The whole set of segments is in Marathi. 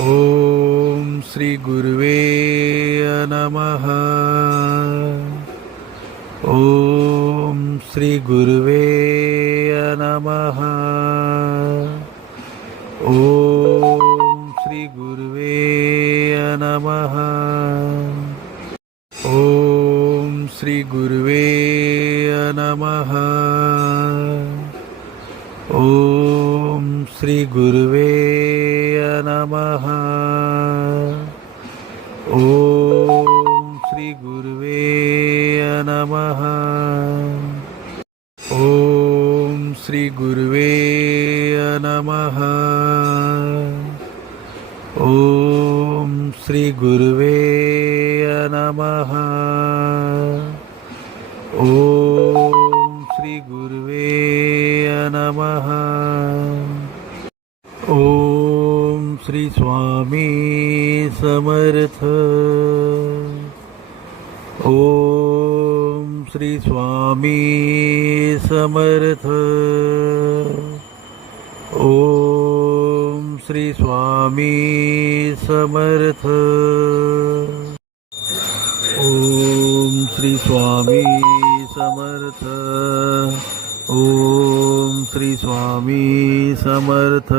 ओम श्री गुरुवे नमः. ओम श्री गुरुवे नमः. ओम श्री गुरुवे नमः. ओम श्री गुरुवे नमः. ओम श्री गुरुवे नमः. ओम श्री गुरुवे नमः. ओम श्री गुरुवे नमः. ओम श्री गुरुवे नमः. ओम श्री गुरुवे नमः. ओम श्री स्वामी समर्थ. ओम श्री स्वामी समर्थ. ओम श्री स्वामी समर्थ. ओम श्री स्वामी समर्थ. ओम श्री स्वामी समर्थ.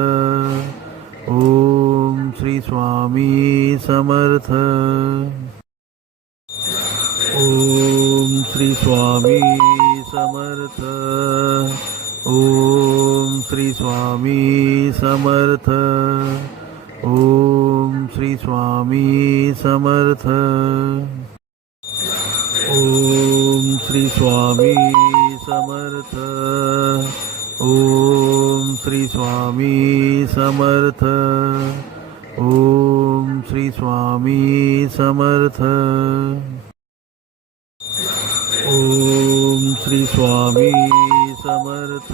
ओम श्री स्वामी समर्थ. ओम श्री स्वामी समर्थ. ओम श्री स्वामी समर्थ. ओम श्री स्वामी समर्थ. ओम श्री स्वामी समर्थ. ओम श्री स्वामी समर्थ. ओम श्री स्वामी समर्थ. ओम श्री स्वामी समर्थ.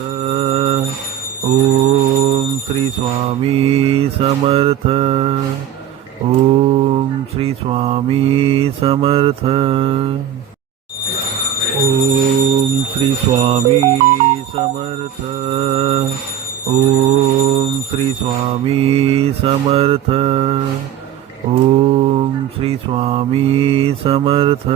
ओम श्री स्वामी समर्थ. ओम श्री स्वामी समर्थ. ओम श्री स्वामी समर्थ. ओम श्री स्वामी समर्थ. ओम श्री स्वामी समर्थ.